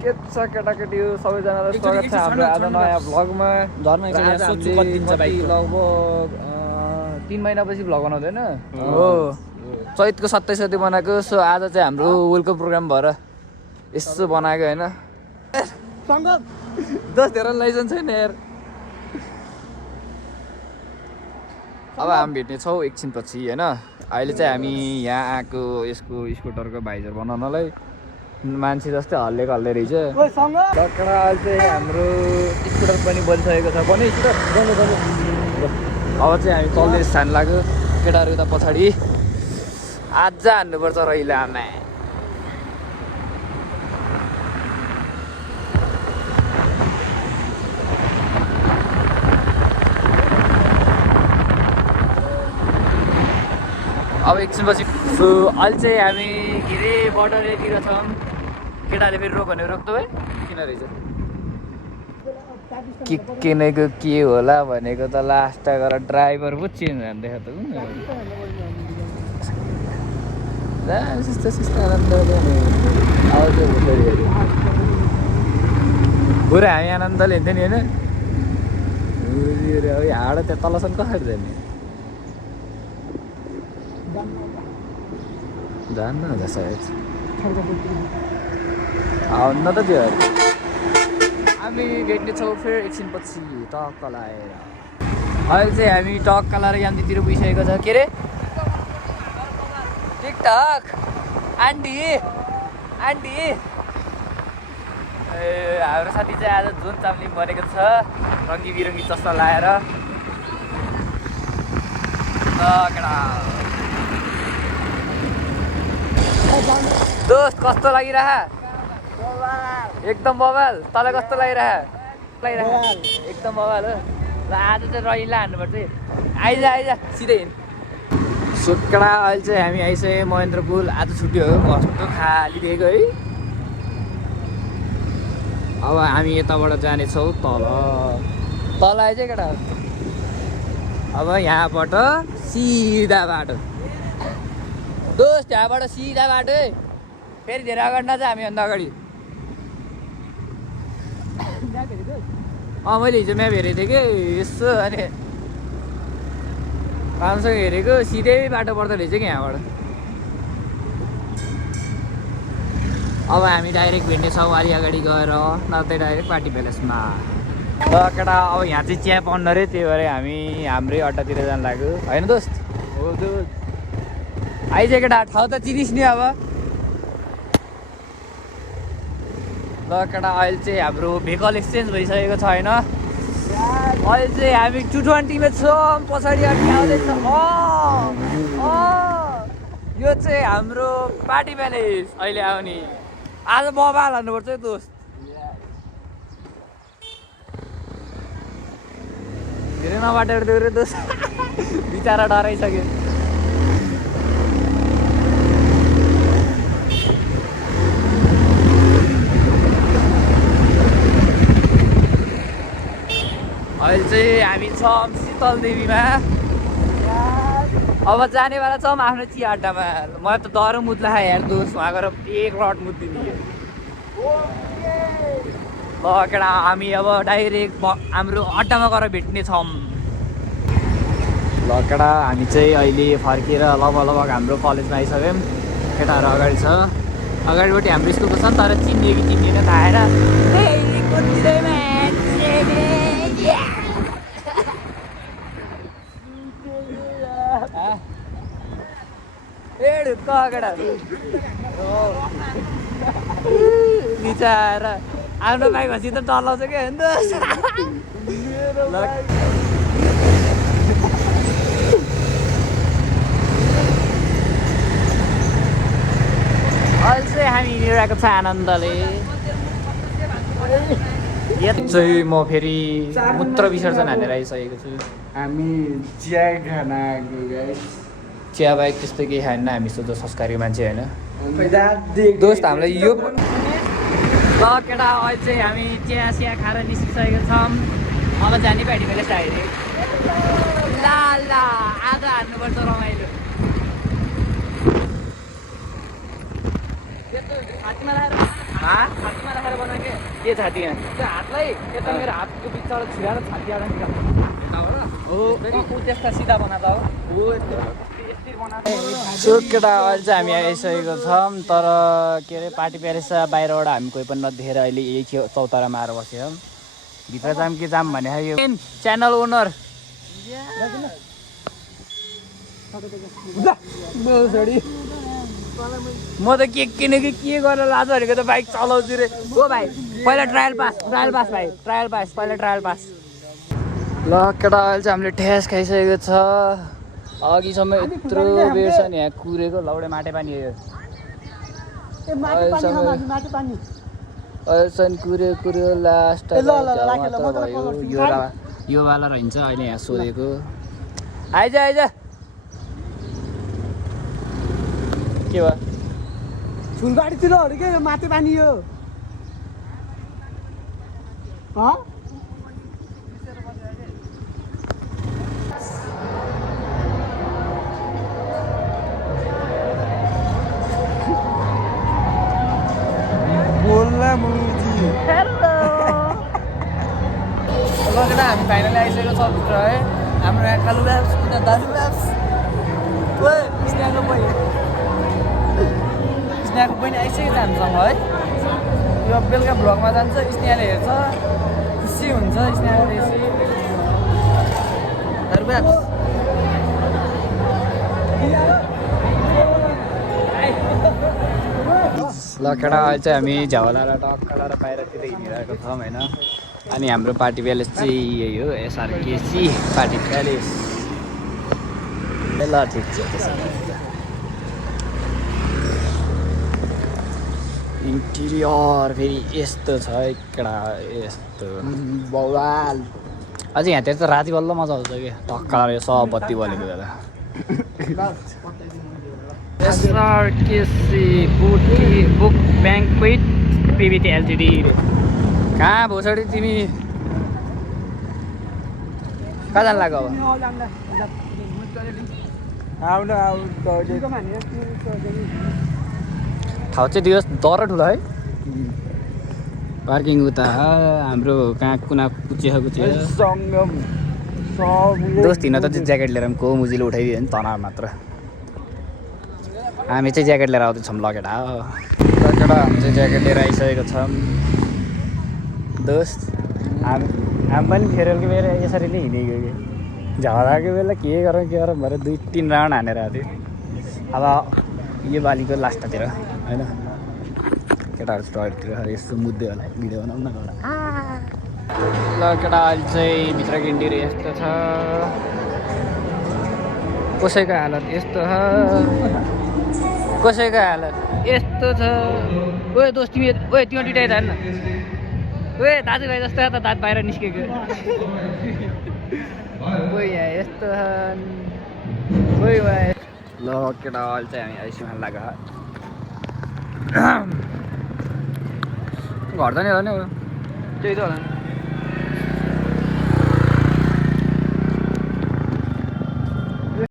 के छ केटाकेटी सबैजनालाई स्वागत छ हाम्रो आज नयाँ भ्लगमा। लगभग 3 महिनापछि भ्लग बनाउँदैन हो, चैतको 27 गते बनाएको। सो आज चाहिँ हाम्रो वेलकम प्रोग्राम भएर यसो बनाएको होइन। दस धेरै लाइसेन्स छैन यार। अब हामी भेट्नेछौँ एकछिनपछि होइन। अहिले चाहिँ हामी यहाँ आएको यसको स्कुटरको भाइजर बनाउनलाई। मान्छे जस्तै हल्लेको हल्ले रहेछ। लकडा अहिले चाहिँ हाम्रो स्कुटर पनि बनिसकेको छ। बने स्कुटर अब चाहिँ हामी तल्ले स्थान लाग्यो। केटाहरू उता पछाडि आज हान्नुपर्छ रहिला आमा। अब एकछिनपछि सो अहिले चाहिँ हामी के अरे बोर्डर एरियातिर छौँ। केटाले फेरि रोक भने रोक्दो है किन रहेछ के किनेको के होला भनेको त लास्ट गएर ड्राइभर पो चेन्ज हुने देखा त पुरा हामी आनन्दले हिँड्थ्यो नि होइन। हाड त्यहाँ तलसम्म कसरी जाने जान्न होला सायद आउनु त त्यो हामी भेट्नेछौँ फेरि एकछिनपछि टक्क लाएर। अहिले चाहिँ हामी टक्क लाएर यामतिर पुगिसकेको छ। के अरे टिकटक आन्टी आन्टी ए हाम्रो साथी चाहिँ आज जुन चाम्लिङ बनेको छ रङ्गी बिरङ्गी चस्मा लाएर। दोस्त कस्तो लागिरह? एकदम बवाल। तँलाई कस्तो लागिरह? एकदम बवाल हो। ल आज चाहिँ रहिला हान्नुपर्छ है। आइज आइज सिधै हिँड। सुक्कडा अहिले चाहिँ हामी आइसक्यो महेन्द्र पुल। आज छुट्टी हो कस्तो खाली दिएको है। अब हामी यताबाट जानेछौँ तल तल आइज केटा। अब यहाँबाट सिधा बाटो दोस्त, यहाँबाट सिधा बाटो है। फेरि धेरै अगाडि नजा हामी अन्त अगाडि। मैले हिजो म्याप हेरेको थिएँ कि यसो अनि राम्रोसँग हेरेको सिधै बाटो पर्दो रहेछ कि यहाँबाट। अब हामी डाइरेक्ट भेट्नेछौँ अलि अगाडि गएर नत्र डाइरेक्ट पार्टी प्यालेसमा। ल केटा अब यहाँ चाहिँ चिया पाउनु अरे त्यही भएर हामी हाम्रै अड्डातिर जानु लाग्यो होइन दोस्त? हो दोस्त आइज केटा ठाउँ त चिनिस् नि अब। ल केटा अहिले चाहिँ हाम्रो भेकल एक्सचेन्ज भइसकेको छ होइन। अहिले चाहिँ हामी 220 मा छौँ। पछाडि आउँदैछ यो चाहिँ हाम्रो पार्टी प्यालेस अहिले आउने। आज बबाल हान्नुपर्छ है दोस्त। धेरै नबाटेर दियो रे दोस्त बिचारा डराइसक्यो। अहिले चाहिँ हामी छौँ शीतल देवीमा। अब जानेवाला छौँ आफ्नो चिया अड्डामा। मलाई त डर मुद्ला यार दोस्त, वहाँ गएर एक रड मुद्दिने। ल केटा हामी अब डाइरेक्ट हाम्रो अड्डामा गएर भेट्ने छौँ। ल केटा हामी चाहिँ अहिले फर्केर लगभग हाम्रो कलेजमा आइसक्यौँ। केटाहरू अगाडि छ, अगाडिपट्टि हाम्रो स्कुलको छ नि तर चिन्ने कि चिन्ने थाहा बिचारा आफ्नो भाइ भसी त डलाउँछ क्या होइन। अहिले चाहिँ हामी हिँडिरहेको छ आनन्दले। चाहिँ म फेरि मूत्र विसर्जन हानेर आइसकेको छु। हामी चिया खान आएको गाइस। चिया बाहेक त्यस्तो केही खाएन हामी सोझो संस्कारी मान्छे होइन दोस्त। हामीलाई यो ल केटा अहिले चाहिँ हामी चिया सिया खाएर निस्किसकेको छौँ। अब जाने पार्टी प्यालेस डाइरेक्ट। ल ल आज हान्नुपर्छ रमाइलो। हातमा राखेर बनाउने के छाती यहाँ त्यो हातलाई यता मेरो हातको बिचबाट छिराएर छाती आएर त्यस्ता सिधा बनाएको हो सो केटा अहिले चाहिँ हामी आइसकेको छौँ तर के अरे पार्टी प्यालेस बाहिरबाट हामी कोही पनि नदेखेर अहिले यही चौतारामा आएर बस्यौँ भित्र जाम के जाम भने यो च्यानल ओनर म त के किनेको के गरेर लाज भनेको त बाइक चलाउँछु रे हो भाइ पहिला ट्रायल पास भाइ ट्रायल पास पहिला ट्रायल पास ल केटा अहिले चाहिँ हामीले ठेस खाइसकेको छ अघिसम्म यत्रो बेर छ नि यहाँ कुरेको लौडे माटे पानी हो अहिलेसम्म कुर्यो लास्ट भयो यो वाला रहन्छ अहिले यहाँ सोधेको आइज के भयो फुलबारीतिर हो के माटे पानी हो बोल्ला मुजी हेलो केटा हामी फाइनली आइसकेको छ भित्र है हाम्रो यहाँ कालु ल्याब्स उता दाजु ल्याब्स स्न्याको बहिनी आइसकेको छ हामीसँग है यो बेलुका भ्लगमा जान्छ स्नेहाले हेर्छ खुसी हुन्छ स्नेहाले दाजु ल्याब्स ल केटा अहिले चाहिँ हामी झ्याउला र टक्कडाएर बाहिरतिर हिँडिरहेको छौँ होइन अनि हाम्रो पार्टी प्यालेस चाहिँ यही हो एसआरकेसी पार्टी प्यालेस ल ठिक छ इन्टिरियर फेरि यस्तो छ केटा यस्तो बवाल अझै यहाँतिर त राति बल्ल मजा आउँछ कि टक्कडाएर यो सब बत्ती बलेको बेला एसआरकेसी बुक ब्याङ्क्वेट पिबिटी एलटिडी कहाँ भोसडी तिमी कहाँ जानु लाग्यो अब ठाउँ चाहिँ दिवस दर ठुलो है पार्किङ उता हाम्रो कहाँ कुना कुचिया दोस्त हिँड्न त त्यो ज्याकेट लिएर को मुजीले उठाइदियो नि तनाव मात्र हामी चाहिँ ज्याकेट लिएर आउँदैछौँ लगेटा हो लगेटा हामी चाहिँ ज्याकेट लिएर आइसकेको छौँ दोस्त हामी पनि फेरेलको बेला यसरी नै हिँडेको कि झराको बेला के गरौँ भनेर 2-3 राउन्ड हानेर आएको थियो अब यो बालीको लास्टतिर होइन केटाहरू टयलेटतिर यस्तो मुद्दै होला भिडियो बनाउन एउटा ल केटा अहिले चाहिँ भित्रको इन्टिरियर यस्तो छ कसैको हालत यस्तो छ कसैको हालत यस्तो छ ओए दोस्त तिमी ओए त्यो डिटाइ धान न ओए दाजुभाइ जस्तो त दाँत बाहिर निस्केको ओए यहाँ यस्तो ओए भाइ ल केटा अहिले चाहिँ हामी आइसिमा लाग्यो घर त नि होला नि त्यही त होला